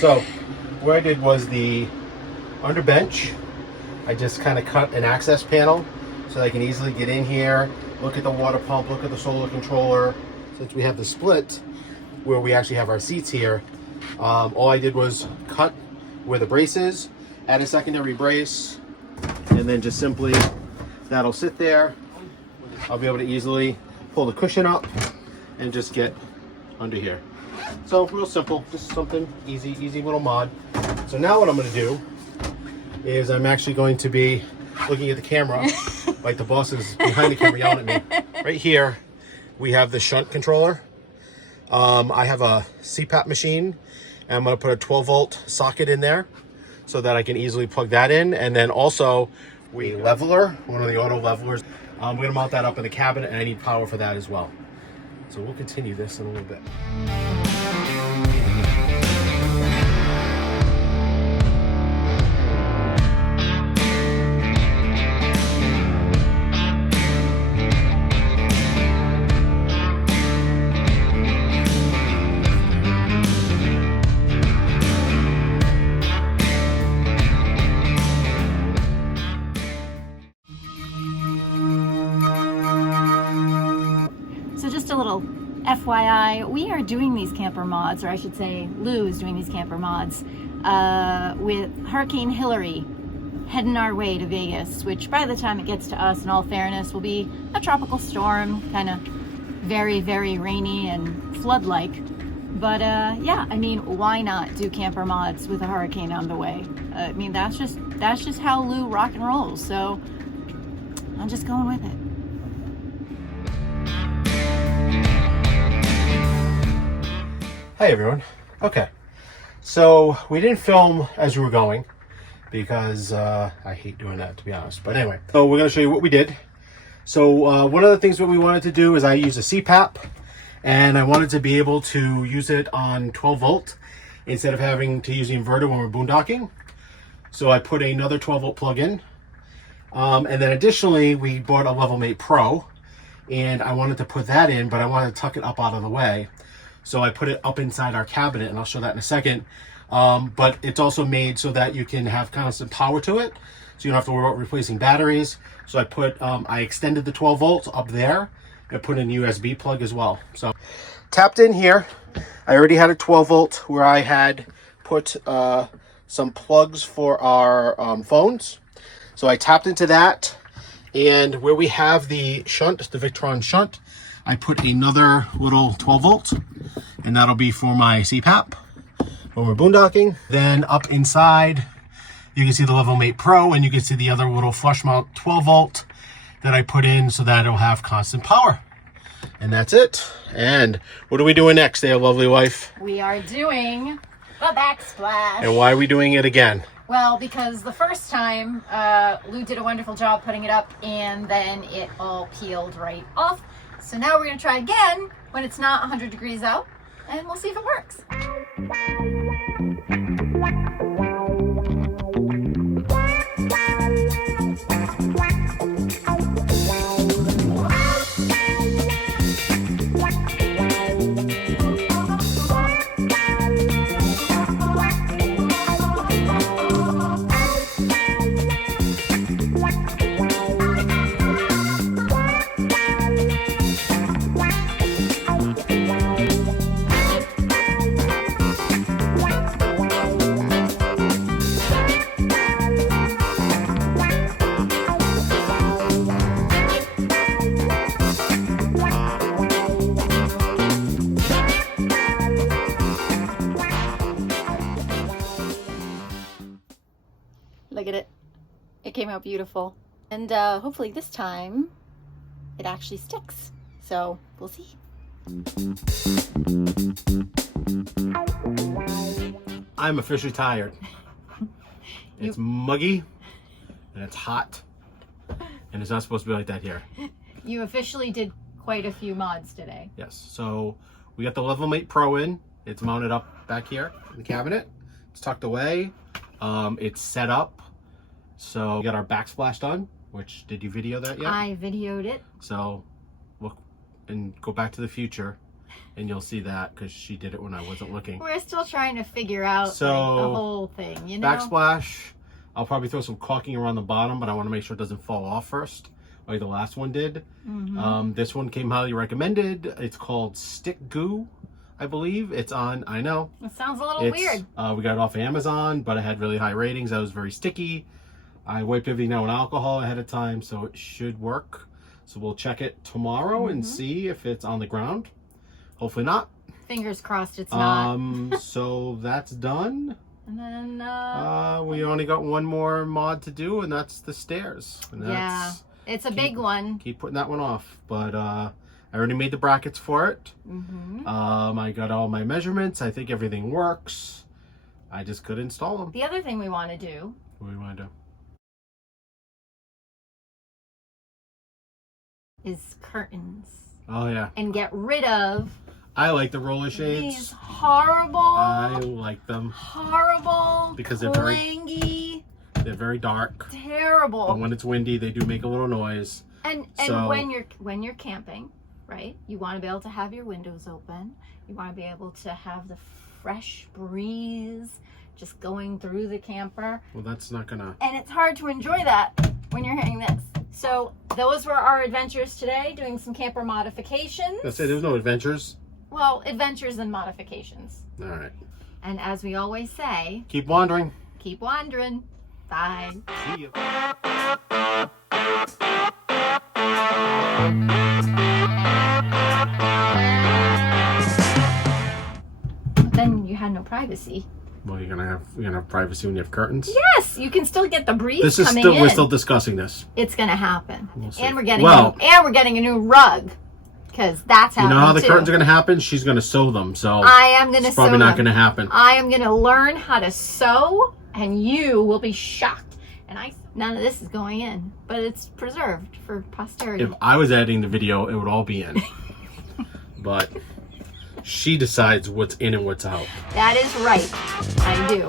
So what I did was the under bench, I just kind of cut an access panel so I can easily get in here, look at the water pump, look at the solar controller. Since we have the split where we actually have our seats here, all I did was cut where the brace is, add a secondary brace, and then just simply that'll sit there. I'll be able to easily pull the cushion up and just get under here. So real simple, just something easy little mod. So now what I'm going to do is I'm actually going to be looking at the camera like the boss is behind the camera yelling at me. Right here we have the shunt controller. I have a CPAP machine, and I'm going to put a 12-volt socket in there so that I can easily plug that in. And then also we leveler, one of the auto levelers. I'm going to mount that up in the cabinet, and I need power for that as well. So we'll continue this in a little bit. Just a little FYI, we are doing these camper mods, or I should say Lou is doing these camper mods with Hurricane Hilary heading our way to Vegas, which by the time it gets to us, in all fairness, will be a tropical storm, kind of very, very rainy and flood-like. But yeah, I mean, why not do camper mods with a hurricane on the way? I mean, that's just how Lou rock and rolls, so I'm just going with it. Hey everyone. Okay, so we didn't film as we were going because I hate doing that, to be honest. But anyway, so we're going to show you what we did. So one of the things that we wanted to do is I use a CPAP, and I wanted to be able to use it on 12 volt instead of having to use the inverter when we're boondocking. So I put another 12 volt plug in, and then additionally we bought a LevelMate Pro, and I wanted to put that in, but I wanted to tuck it up out of the way. So I put it up inside our cabinet, and I'll show that in a second. But it's also made so that you can have constant power to it, so you don't have to worry about replacing batteries. So I extended the 12 volts up there and put in a USB plug as well. So tapped in here, I already had a 12 volt where I had put some plugs for our phones. So I tapped into that, and where we have the shunt, the Victron shunt, I put another little 12 volt, and that'll be for my CPAP when we're boondocking. Then up inside, you can see the LevelMate Pro, and you can see the other little flush mount 12 volt that I put in so that it'll have constant power. And that's it. And what are we doing next, there, lovely wife? We are doing the backsplash. And why are we doing it again? Well, because the first time, Lou did a wonderful job putting it up, and then it all peeled right off. So now we're going to try again when it's not 100 degrees out, and we'll see if it works. Look at it. It came out beautiful. And hopefully this time it actually sticks. So we'll see. I'm officially tired. It's muggy and it's hot, and it's not supposed to be like that here. You officially did quite a few mods today. Yes, so we got the LevelMate Pro in. It's mounted up back here in the cabinet. It's tucked away. It's set up. So we got our backsplash done, which, did you video that yet? I videoed it. So look and go back to the future. and you'll see that because she did it when I wasn't looking. We're still trying to figure out like, the whole thing, you know? Backsplash, I'll probably throw some caulking around the bottom, but I want to make sure it doesn't fall off first, like the last one did. This one came highly recommended. It's called STICKGOO, I believe. It's on, I know. It sounds a little weird. We got it off of Amazon, but it had really high ratings. That was very sticky. I wiped everything down with alcohol ahead of time, so it should work. So we'll check it tomorrow and see if it's on the ground. Hopefully not. Fingers crossed it's not. So that's done. And then we only got one more mod to do, and that's the stairs. And yeah, it's a big one. Keep putting that one off, but I already made the brackets for it. I got all my measurements. I think everything works. I just could install them. The other thing we want to do. What do we want to do? Is curtains. Oh yeah. And get rid of. I like the roller shades. These horrible. I like them. Horrible. Because they're clangy. They're very dark. Terrible. But when it's windy, they do make a little noise. And when you're camping, right? You want to be able to have your windows open. You want to be able to have the fresh breeze just going through the camper. Well, that's not gonna. And it's hard to enjoy that when you're hearing this. So those were our adventures today, doing some camper modifications. That's it. There's no adventures. Well, adventures and modifications. All right. And as we always say, keep wandering. Keep wandering. Bye. See you. But then you had no privacy. Well, you're gonna have privacy when you have curtains. Yes, you can still get the breeze coming in. We're still discussing this. It's gonna happen. We'll see. And we're getting a new rug. Because that's how. You know how the curtains are going to happen? She's going to sew them, so I am going to sew them. It's probably not going to happen. I am going to learn how to sew, and you will be shocked. And none of this is going in, but it's preserved for posterity. If I was editing the video, it would all be in. But she decides what's in and what's out. That is right. I do.